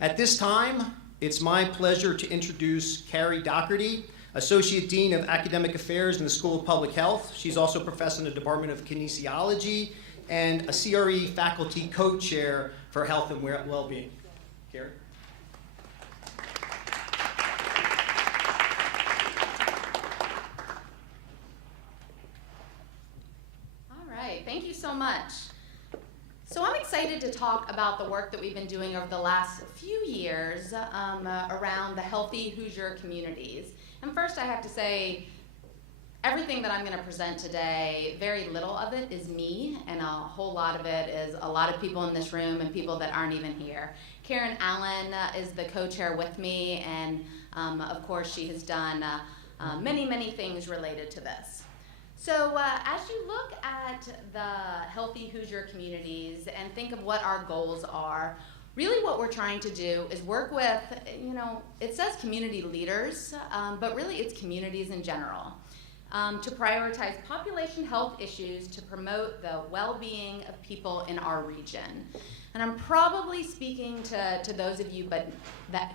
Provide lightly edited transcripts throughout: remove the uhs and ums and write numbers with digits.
At this time, it's my pleasure to introduce Carrie Docherty, Associate Dean of Academic Affairs in the School of Public Health. She's also professor in the Department of Kinesiology and a IUCRE-Faculty co-chair for Health and Wellbeing. Carrie? All right, thank you so much. So I'm excited to talk about the work that we've been doing over the last few years around the healthy Hoosier communities. And first I have to say, everything that I'm going to present today, very little of it is me, and a whole lot of it is a lot of people in this room and people that aren't even here. Karen Allen is the co-chair with me, and of course she has done many things related to this. So as you look at the healthy Hoosier communities and think of what our goals are, really what we're trying to do is work with, it says community leaders, but really it's communities in general, to prioritize population health issues to promote the well-being of people in our region. And I'm probably speaking to those of you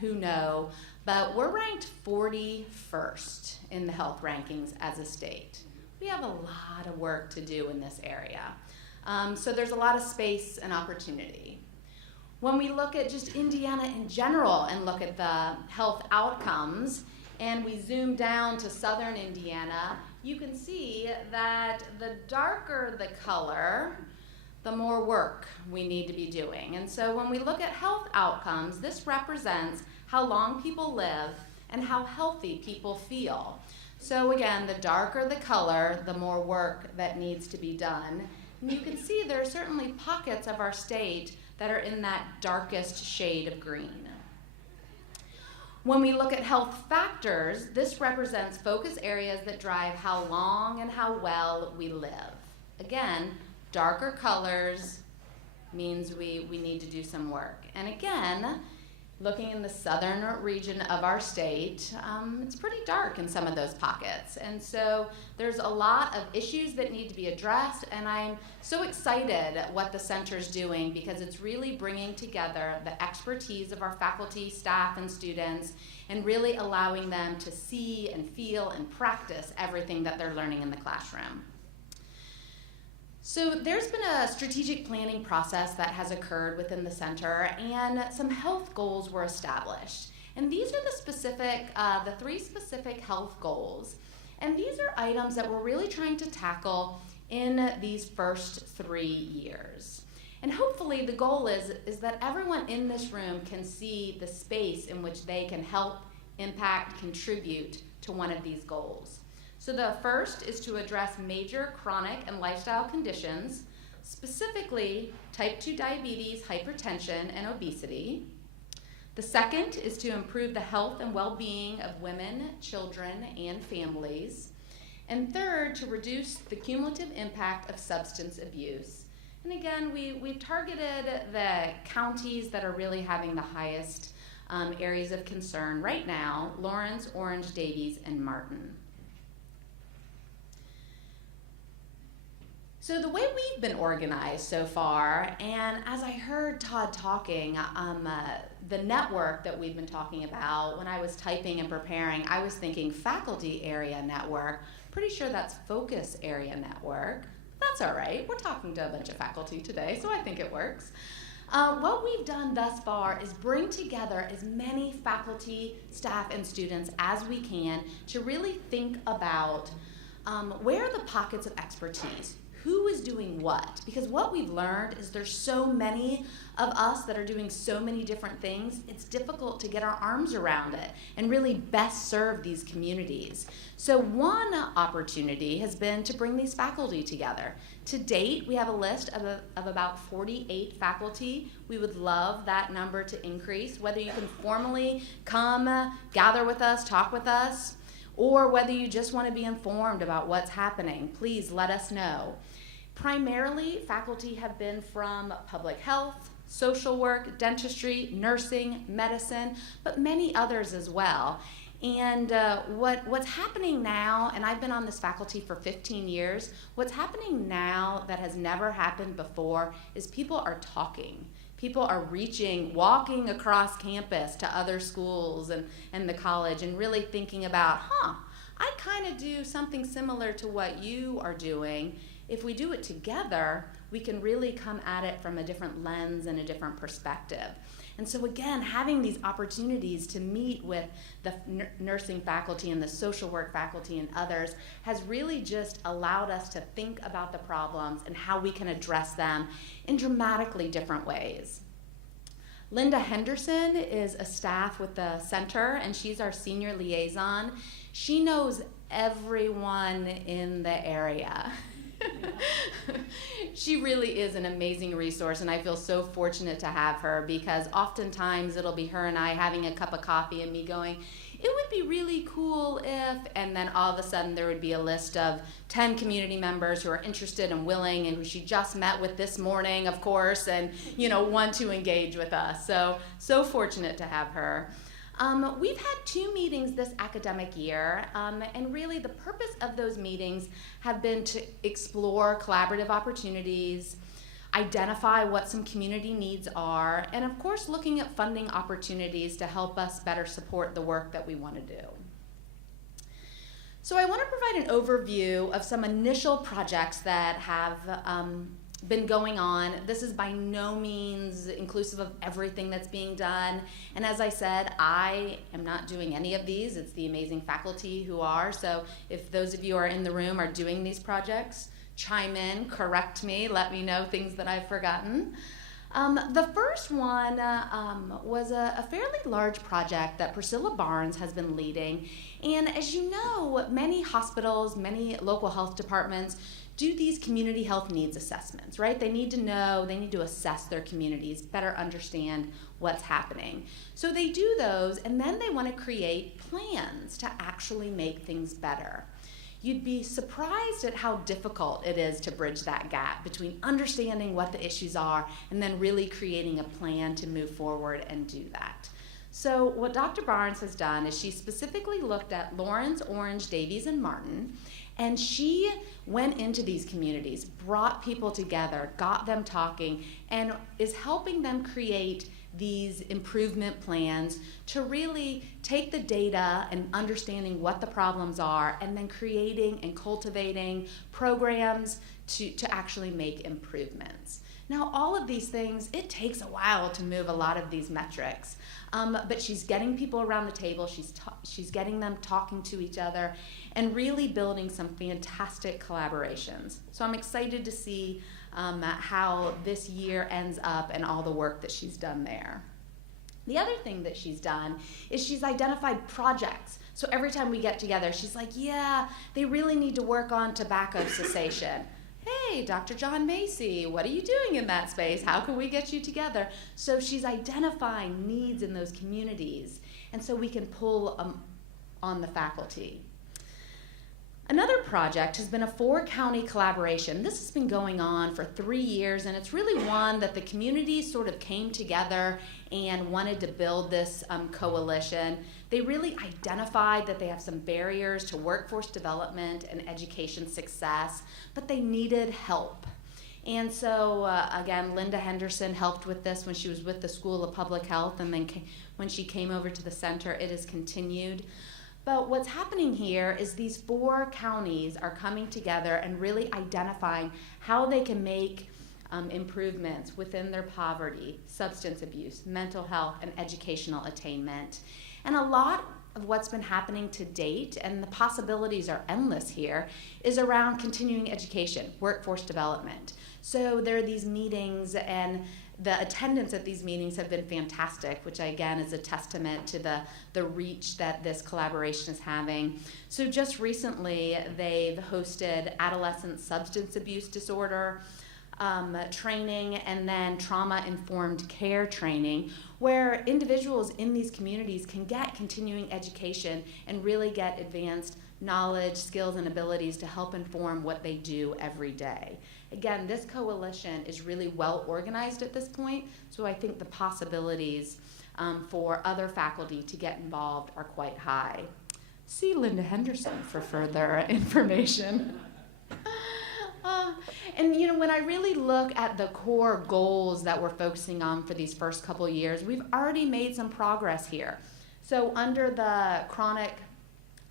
who know, but we're ranked 41st in the health rankings as a state. We have a lot of work to do in this area. So there's a lot of space and opportunity. When we look at just Indiana in general and look at the health outcomes, and we zoom down to southern Indiana, you can see that the darker the color, the more work we need to be doing. And so when we look at health outcomes, this represents how long people live and how healthy people feel. So again, the darker the color, the more work that needs to be done. And you can see there are certainly pockets of our state that are in that darkest shade of green. When we look at health factors, this represents focus areas that drive how long and how well we live. Again, darker colors means we need to do some work. And again, looking in the southern region of our state, it's pretty dark in some of those pockets. And so there's a lot of issues that need to be addressed, and I'm so excited what the center's doing because it's really bringing together the expertise of our faculty, staff, and students, and really allowing them to see and feel and practice everything that they're learning in the classroom. So there's been a strategic planning process that has occurred within the center, and some health goals were established. And these are the three specific health goals. And these are items that we're really trying to tackle in these first 3 years. And hopefully the goal is that everyone in this room can see the space in which they can help, impact, contribute to one of these goals. So the first is to address major chronic and lifestyle conditions, specifically type 2 diabetes, hypertension, and obesity. The second is to improve the health and well-being of women, children, and families. And third, to reduce the cumulative impact of substance abuse. And again, we've targeted the counties that are really having the highest areas of concern right now: Lawrence, Orange, Davies, and Martin. So the way we've been organized so far, and as I heard Todd talking, the network that we've been talking about, when I was typing and preparing, I was thinking faculty area network. Pretty sure that's focus area network. That's all right. We're talking to a bunch of faculty today, so I think it works. What we've done thus far is bring together as many faculty, staff, and students as we can to really think about where are the pockets of expertise. Who is doing what? Because what we've learned is there's so many of us that are doing so many different things, it's difficult to get our arms around it and really best serve these communities. So one opportunity has been to bring these faculty together. To date, we have a list of about 48 faculty. We would love that number to increase, whether you can formally come, gather with us, talk with us, or whether you just want to be informed about what's happening. Please let us know. Primarily, faculty have been from public health, social work, dentistry, nursing, medicine, but many others as well. And what's happening now, and I've been on this faculty for 15 years, what's happening now that has never happened before is people are talking. People are walking across campus to other schools and the college and really thinking about, I kind of do something similar to what you are doing. If we do it together, we can really come at it from a different lens and a different perspective. And so again, having these opportunities to meet with the nursing faculty and the social work faculty and others has really just allowed us to think about the problems and how we can address them in dramatically different ways. Linda Henderson is a staff with the center, and she's our senior liaison. She knows everyone in the area. She really is an amazing resource, and I feel so fortunate to have her, because oftentimes it'll be her and I having a cup of coffee and me going, it would be really cool if, and then all of a sudden there would be a list of 10 community members who are interested and willing and who she just met with this morning, of course, and want to engage with us. So fortunate to have her. We've had 2 meetings this academic year, and really the purpose of those meetings have been to explore collaborative opportunities, identify what some community needs are, and of course looking at funding opportunities to help us better support the work that we want to do. So I want to provide an overview of some initial projects that have been going on. This is by no means inclusive of everything that's being done. And as I said, I am not doing any of these. It's the amazing faculty who are. So if those of you who are in the room are doing these projects, chime in, correct me, let me know things that I've forgotten. The first one was a fairly large project that Priscilla Barnes has been leading. And as you know, many hospitals, many local health departments do these community health needs assessments, right? They need to know, they need to assess their communities, better understand what's happening. So they do those, and then they want to create plans to actually make things better. You'd be surprised at how difficult it is to bridge that gap between understanding what the issues are and then really creating a plan to move forward and do that. So what Dr. Barnes has done is she specifically looked at Lawrence, Orange, Davies, and Martin, and she went into these communities, brought people together, got them talking, and is helping them create these improvement plans to really take the data and understanding what the problems are, and then creating and cultivating programs to actually make improvements. Now, all of these things, it takes a while to move a lot of these metrics, but she's getting people around the table, she's getting them talking to each other, and really building some fantastic collaborations. So I'm excited to see how this year ends up and all the work that she's done there. The other thing that she's done is she's identified projects. So every time we get together, she's like, yeah, they really need to work on tobacco cessation. Hey, Dr. John Macy, what are you doing in that space? How can we get you together? So she's identifying needs in those communities, and so we can pull on the faculty. Another project has been a 4-county collaboration. This has been going on for 3 years, and it's really one that the community sort of came together and wanted to build this coalition. They really identified that they have some barriers to workforce development and education success, but they needed help. And so, again, Linda Henderson helped with this when she was with the School of Public Health, and then when she came over to the center, it has continued. But what's happening here is these 4 counties are coming together and really identifying how they can make improvements within their poverty, substance abuse, mental health, and educational attainment. And a lot of what's been happening to date, and the possibilities are endless here, is around continuing education, workforce development. So there are these meetings, and the attendance at these meetings have been fantastic, which again is a testament to the reach that this collaboration is having. So just recently, they've hosted adolescent substance abuse disorder training, and then trauma-informed care training, where individuals in these communities can get continuing education and really get advanced knowledge, skills, and abilities to help inform what they do every day. Again, this coalition is really well organized at this point, so I think the possibilities for other faculty to get involved are quite high. See Linda Henderson for further information. And when I really look at the core goals that we're focusing on for these first couple of years, we've already made some progress here. So under the chronic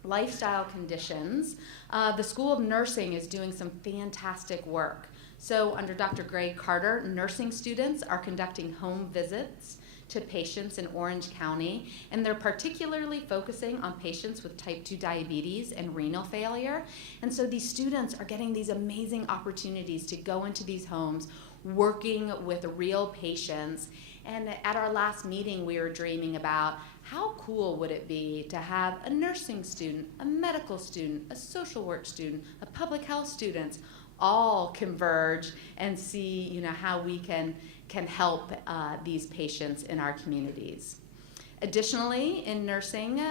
lifestyle conditions, the School of Nursing is doing some fantastic work. So under Dr. Greg Carter, nursing students are conducting home visits to patients in Orange County, and they're particularly focusing on patients with type 2 diabetes and renal failure. And so these students are getting these amazing opportunities to go into these homes, working with real patients. And at our last meeting, we were dreaming about how cool would it be to have a nursing student, a medical student, a social work student, a public health student, all converge and see how we can help these patients in our communities. Additionally, in nursing,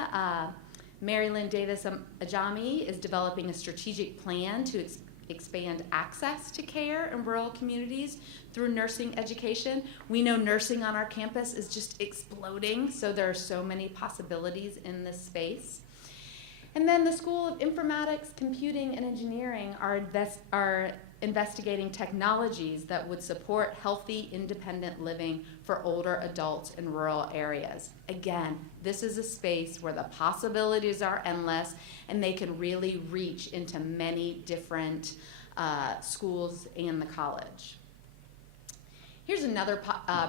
Mary Lynn Davis Ajami is developing a strategic plan to expand access to care in rural communities through nursing education. We know nursing on our campus is just exploding, so there are so many possibilities in this space. And then the School of Informatics, Computing, and Engineering are investigating technologies that would support healthy, independent living for older adults in rural areas. Again, this is a space where the possibilities are endless, and they can really reach into many different schools and the college. Here's another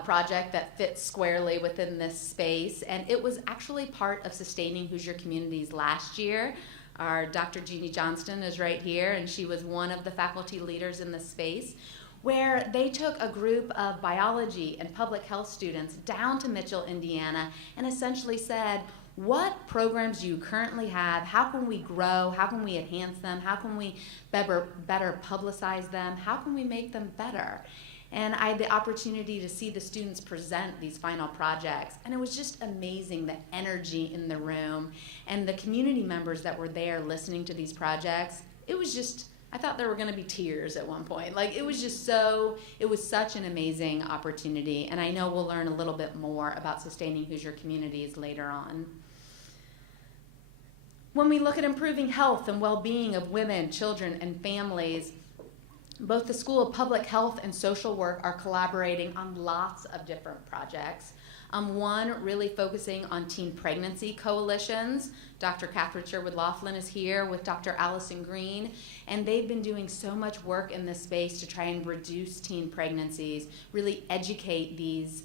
project that fits squarely within this space, and it was actually part of Sustaining Hoosier Communities last year. Our Dr. Jeannie Johnston is right here, and she was one of the faculty leaders in this space, where they took a group of biology and public health students down to Mitchell, Indiana, and essentially said, what programs do you currently have? How can we grow? How can we enhance them? How can we better publicize them? How can we make them better? And I had the opportunity to see the students present these final projects, and it was just amazing, the energy in the room and the community members that were there listening to these projects. It was just, I thought there were going to be tears at one point. It was such an amazing opportunity, and I know we'll learn a little bit more about Sustaining Hoosier Communities later on. When we look at improving health and well-being of women, children, and families, both the School of Public Health and Social Work are collaborating on lots of different projects. One really focusing on teen pregnancy coalitions. Dr. Catherine Sherwood-Laughlin is here with Dr. Allison Green, and they've been doing so much work in this space to try and reduce teen pregnancies, really educate these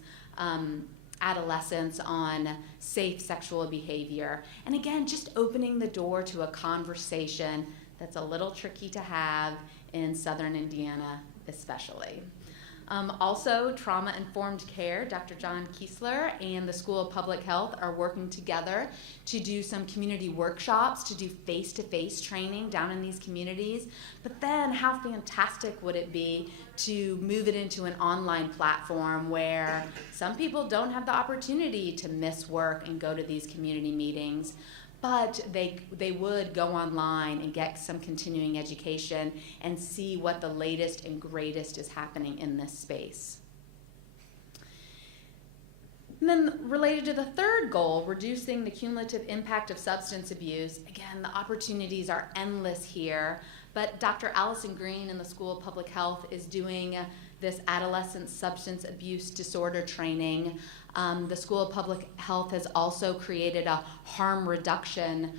adolescents on safe sexual behavior. And again, just opening the door to a conversation that's a little tricky to have in southern Indiana especially. Also, trauma-informed care, Dr. John Kiesler and the School of Public Health are working together to do some community workshops, to do face-to-face training down in these communities. But then how fantastic would it be to move it into an online platform where some people don't have the opportunity to miss work and go to these community meetings, but they would go online and get some continuing education and see what the latest and greatest is happening in this space. And then related to the third goal, reducing the cumulative impact of substance abuse, again, the opportunities are endless here, but Dr. Allison Green in the School of Public Health is doing this adolescent substance abuse disorder training. The School of Public Health has also created a harm reduction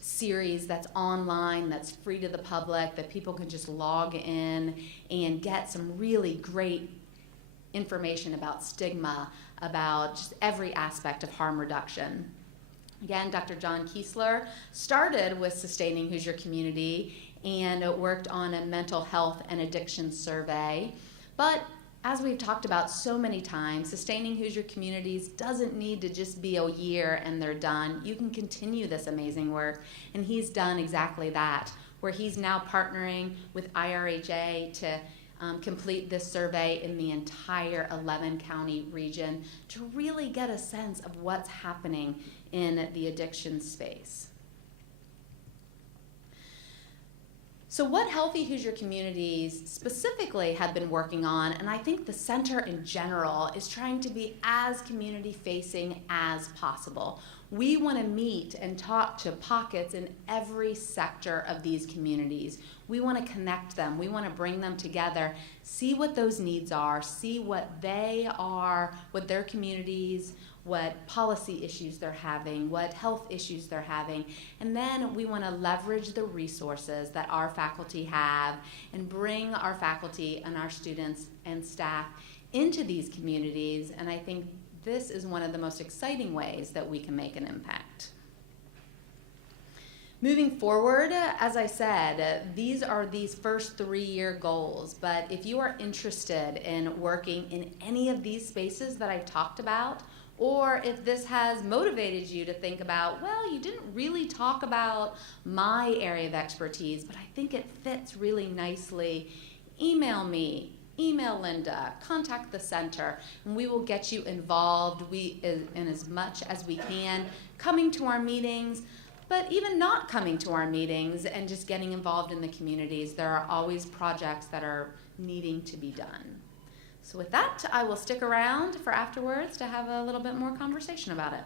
series that's online, that's free to the public, that people can just log in and get some really great information about stigma, about just every aspect of harm reduction. Again, Dr. John Kiesler started with Sustaining Hoosier Community and worked on a mental health and addiction survey. But as we've talked about so many times, Sustaining Hoosier Communities doesn't need to just be a year and they're done. You can continue this amazing work, and he's done exactly that, where he's now partnering with IRHA to complete this survey in the entire 11-county region to really get a sense of what's happening in the addiction space. So what Healthy Hoosier Communities specifically have been working on, and I think the center in general, is trying to be as community-facing as possible. We want to meet and talk to pockets in every sector of these communities. We want to connect them. We want to bring them together, see what those needs are, see what they are, what their communities, what policy issues they're having, what health issues they're having, and then we want to leverage the resources that our faculty have and bring our faculty and our students and staff into these communities, and I think this is one of the most exciting ways that we can make an impact. Moving forward, as I said, these are these first 3-year goals, but if you are interested in working in any of these spaces that I've talked about, or if this has motivated you to think about, well, you didn't really talk about my area of expertise, but I think it fits really nicely, email me, email Linda, contact the center, and we will get you involved in as much as we can, coming to our meetings, but even not coming to our meetings and just getting involved in the communities. There are always projects that are needing to be done. So with that, I will stick around for afterwards to have a little bit more conversation about it.